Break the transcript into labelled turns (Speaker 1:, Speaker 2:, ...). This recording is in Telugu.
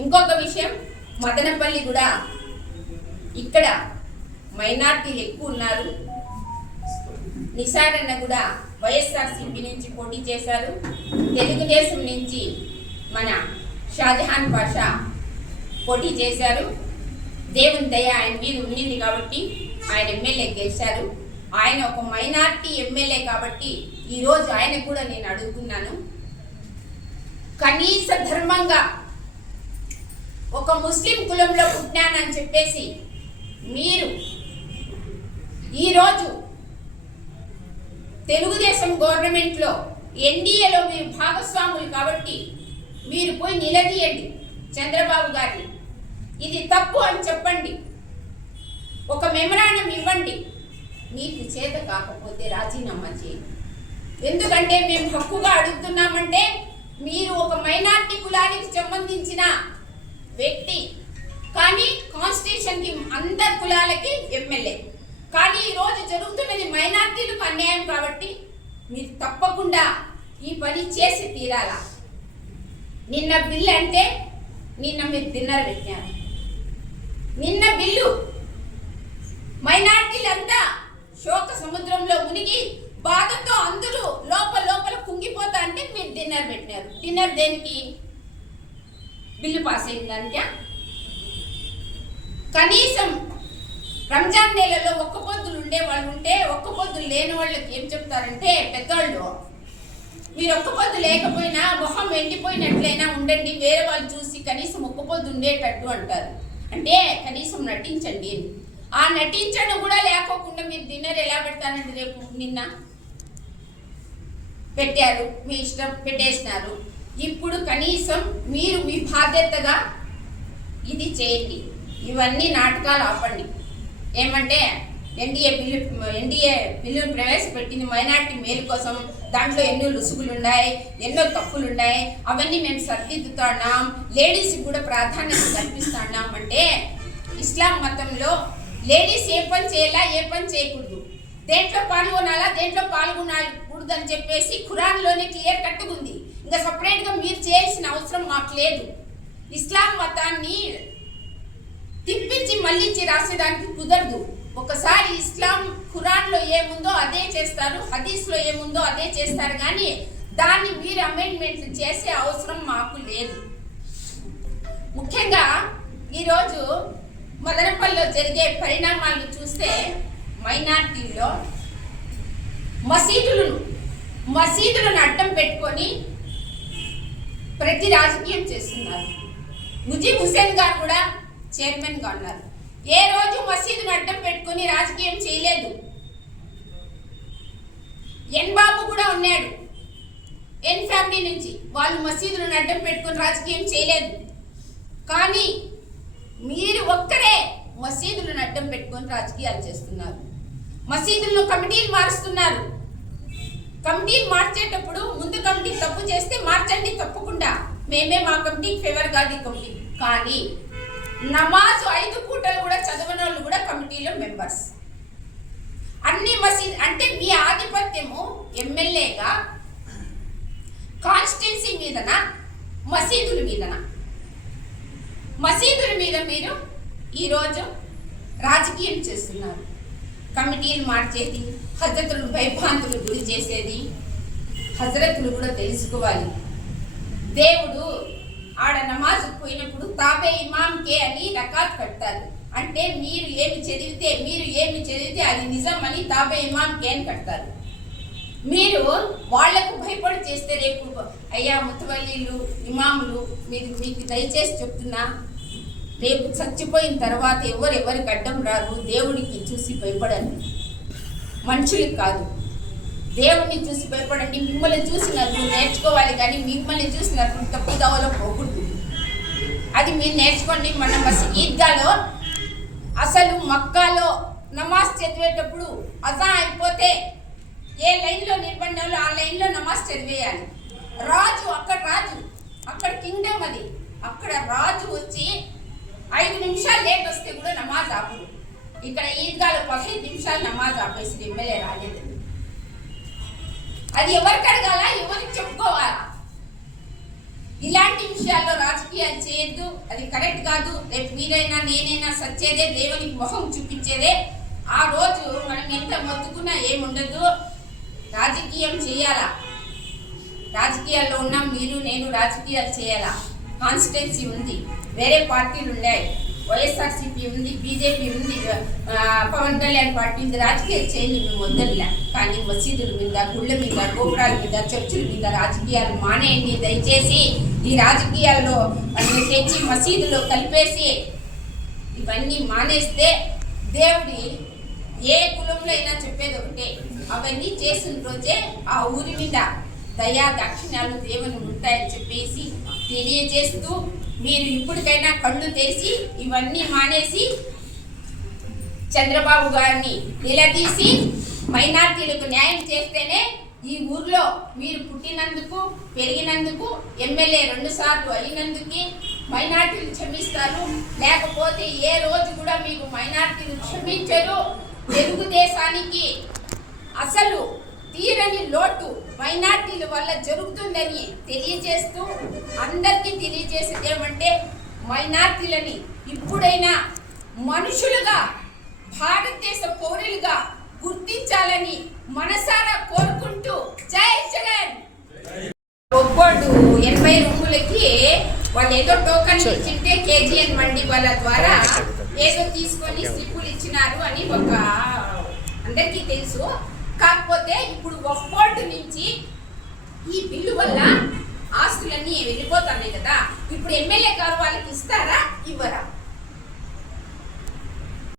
Speaker 1: ఇంకొక విషయం మదనపల్లి కూడా ఇక్కడ మైనార్టీలు ఎక్కువ ఉన్నారు. నిసారన్న కూడా వైఎస్ఆర్సీపీ నుంచి పోటీ చేశారు. తెలుగుదేశం నుంచి మన షాజహాన్ పాషా పోటీ చేశారు. దేవుని దయ ఆయన మీద ఉండింది కాబట్టి ఆయన ఎమ్మెల్యే గెలిచారు. ఆయన ఒక మైనార్టీ ఎమ్మెల్యే కాబట్టి ఈరోజు ఆయన కూడా నేను అడుగుతున్నాను. కనీస ధర్మంగా ఒక ముస్లిం కులంలో పుట్టినానని చెప్పేసి మీరు ఈరోజు తెలుగుదేశం గవర్నమెంట్లో ఎన్డీఏలో మీరు భాగస్వాములు కాబట్టి మీరు పోయి నిలదీయండి చంద్రబాబు గారిని. ఇది తప్పు అని చెప్పండి. ఒక మెమరాండం ఇవ్వండి. మీకు చేత కాకపోతే రాజీనామా చేయండి. ఎందుకంటే మేము హక్కుగా అడుగుతున్నామంటే మీరు ఒక మైనార్టీ కులానికి సంబంధించిన వ్యక్తి. కానీ కాన్స్టిట్యూషన్కి అందరి కులాలకి ఎమ్మెల్యే. కానీ ఈ రోజు జరుగుతున్నది మైనార్టీలకు అన్యాయం కాబట్టి మీరు తప్పకుండా ఈ పని చేసి తీరాలా? నిన్న బిల్లు అంటే నిన్న మీరు డిన్నర్ పెట్టారు నిన్న బిల్లు మైనార్టీలంతా శోక సముద్రంలో మునిగి బాధతో అందరూ లోపల లోపల కుంగిపోతా అంటే మీరు డిన్నర్ పెట్టినారు. డిన్నర్ దేనికి? బిల్లు పాస్ అయిందానికా కనీసం రంజాన్ నెలలో ఒక్క పొద్దులు ఉండే వాళ్ళు ఉంటే ఒక్క పొద్దులు లేని వాళ్ళకి ఏం చెప్తారంటే పెద్దవాళ్ళు మీరు ఒక్క పొద్దు లేకపోయినా మొహం ఎండిపోయినట్లయినా ఉండండి వేరే వాళ్ళు చూసి కనీసం ఒక్క పొద్దు ఉండేటట్టు అంటారు. అంటే కనీసం నటించండి ఆ నటించడం కూడా లేకోకుండా మీరు డిన్నర్ ఎలా పెడతానండి రేపు? నిన్న పెట్టారు మీ ఇష్టం పెట్టేసినారు. ఇప్పుడు కనీసం మీరు మీ బాధ్యతగా ఇది చేయండి. ఇవన్నీ నాటకాలు ఆపండి. ఏమంటే ఎన్డీఏ బిల్లు ఎన్డీఏ బిల్లును ప్రవేశపెట్టింది మైనార్టీ మేలు కోసం. దాంట్లో ఎన్నో లుసుగులు ఉన్నాయి ఎన్నో తప్పులు ఉన్నాయి అవన్నీ మేము సరిదిద్దుతున్నాం. లేడీస్కి కూడా ప్రాధాన్యత కల్పిస్తున్నాం అంటే ఇస్లాం మతంలో లేడీస్ ఏ పని చేయాలా ఏ పని చేయకూడదు. దేంట్లో పాల్గొనాలా దేంట్లో పాల్గొనకూడదు అని చెప్పేసి ఖురాన్లోనే క్లియర్ కట్టుకుంది ఇంకా సపరేట్గా మీరు చేయాల్సిన అవసరం మాకు లేదు. ఇస్లాం మతాన్ని తిప్పించి మళ్ళించి రాసేదానికి కుదరదు. ఒకసారి ఇస్లాం ఖురాన్లో ఏముందో అదే చేస్తారు హదీస్లో ఏముందో అదే చేస్తారు కానీ దాన్ని మీరు అమెండ్మెంట్లు చేసే అవసరం మాకు లేదు. ముఖ్యంగా ఈరోజు మదనపల్లిలో జరిగే పరిణామాలను చూస్తే మైనార్టీల్లో మసీదులను మసీదులను అడ్డం పెట్టుకొని ప్రతి రాజకీయం చేస్తున్నారు. ముజీబ్ హుసేన్ గారు కూడా చైర్మన్గా ఉన్నారు. ఏ రోజు మసీదును అడ్డం పెట్టుకొని రాజకీయం చేయలేదు. ఎన్ బాబు కూడా ఉన్నాడు. ఎన్ ఫ్యామిలీ నుంచి వాళ్ళు మసీదులను అడ్డం పెట్టుకొని రాజకీయం చేయలేదు. కానీ మీరు ఒక్కరే మసీదులను అడ్డం పెట్టుకొని రాజకీయాలు చేస్తున్నారు. మసీదులను కమిటీలు మారుస్తున్నారు. కమిటీ మార్చేటప్పుడు ముందు కమిటీ తప్పు చేస్తే మార్చండి తప్పకుండా. మేమే మా కమిటీకి ఫేవర్ కాదు కమిటీ. కానీ నమాజ్ ఐదు పూటలు కూడా చదవని వాళ్ళు కూడా కమిటీలో మెంబర్స్ అన్ని మసీద్ అంటే మీ ఆధిపత్యము ఎమ్మెల్యేగా కాన్స్టిట్యున్సీ మీదన మసీదుల మీదన? మసీదుల మీద మీరు ఈరోజు రాజకీయం చేస్తున్నారు. కమిటీలు మార్చేది హజరతులు భయభ్రాంతులు గురి చేసేది. హజరతులు కూడా తెలుసుకోవాలి. దేవుడు ఆడ నమాజ్ పోయినప్పుడు తాబే ఇమాంకే అని రకాత్ కట్టారు అంటే మీరు ఏమి చదివితే మీరు ఏమి చదివితే అది నిజం అని తాబే ఇమాంకే అని కడతారు. మీరు వాళ్ళకు భయపడి చేస్తే రేపు అయ్యా ముత్తవల్లీలు ఇమాములు మీరు మీకు దయచేసి చెప్తున్నా రేపు చచ్చిపోయిన తర్వాత ఎవరు ఎవరికి అడ్డం రారు దేవుడికి చూసి భయపడండి. మనుషులకి కాదు. దేవుడిని చూసి భయపడండి. మిమ్మల్ని చూసి నలుగురు నేర్చుకోవాలి కానీ మిమ్మల్ని చూసి నలుగురు తప్పు దావలో పోకూడదు. అది మీరు నేర్చుకోండి. మన మసి ఈద్గాలో అసలు మక్కాలో నమాజ్ చదివేటప్పుడు అజా అయిపోతే ఏ లైన్లో నిలబడినాలో ఆ లైన్లో నమాజ్ చదివేయాలి. రాజు అక్కడ రాజు అక్కడ కింగ్డమ్ అది. అక్కడ రాజు వచ్చి ఐదు నిమిషాలు లేట్ వస్తే కూడా నమాజ్ ఆపదు ఇక్కడ ఈద్గాలో పదహైదు నిమిషాలు నమాజ్ ఆపేసి ఎమ్మెల్యే రాలేదండి అది ఎవరికి అడగాల? ఎవరికి చెప్పుకోవాలా? ఇలాంటి విషయాల్లో రాజకీయాలు చేయొద్దు. అది కరెక్ట్ కాదు. రేపు మీరైనా నేనైనా సచ్చేదే దేవునికి మొహం చూపించేదే. ఆ రోజు మనం ఎంత మొత్తుకున్నా ఏముండదు. రాజకీయం చేయాలా? రాజకీయాల్లో ఉన్నాం మీరు నేను రాజకీయాలు చేయాలా? కాన్స్టిట్యున్సీ ఉంది. వేరే పార్టీలు ఉన్నాయి. వైఎస్ఆర్సీపీ ఉంది బీజేపీ ఉంది పవన్ కళ్యాణ్ పార్టీ ఉంది రాజకీయాలు చేయండి మేము వద్దరులే కానీ మసీదుల మీద గుళ్ళ మీద గోపురాల మీద చర్చుల మీద రాజకీయాలు మానేయండి. దయచేసి ఈ రాజకీయాల్లో అన్ని తెచ్చి మసీదులో కలిపేసి ఇవన్నీ మానేస్తే దేవుడి ఏ కులంలో అయినా చెప్పేది ఒకటే. అవన్నీ చేసిన రోజే ఆ ఊరి మీద దయా దక్షిణాలు దేవుని ఉంటాయని చెప్పేసి తెలియజేస్తూ మీరు ఇప్పటికైనా కళ్ళు తెరిచి ఇవన్నీ మానేసి చంద్రబాబు గారిని నిలదీసి మైనార్టీలకు న్యాయం చేస్తేనే ఈ ఊర్లో మీరు పుట్టినందుకు పెరిగినందుకు ఎమ్మెల్యే రెండు సార్లు అయినందుకు మైనార్టీలు క్షమిస్తారు. లేకపోతే ఏ రోజు కూడా మీకు మైనార్టీలు క్షమించరు. తెలుగుదేశానికి అసలు తీరని లోటు మైనార్టీల వల్ల జరుగుతుందని తెలియజేస్తూ అందరికీ తెలియజేసేది ఏమంటే మైనార్టీలని ఇప్పుడైనా మనుషులుగా భారతదేశ పౌరులుగా గుర్తించాలని మనసారా కోరుకుంటూ జై జగన్! ఒక్కోడు ఎనభై రూములకి వాళ్ళు ఏదో టోకన్ ఇచ్చింటే కేజీఎన్ మండి వాళ్ళ ద్వారా ఏదో తీసుకొని స్లిప్పులు ఇచ్చినారు అని ఒక అందరికీ తెలుసు. కాకపోతే ఇప్పుడు ఒక్కోటి నుంచి ఈ బిల్లు వల్ల ఆస్తులన్నీ వెళ్ళిపోతున్నాయి కదా. ఇప్పుడు ఎమ్మెల్యే గారు వాళ్ళకి ఇస్తారా? ఇవ్వరా?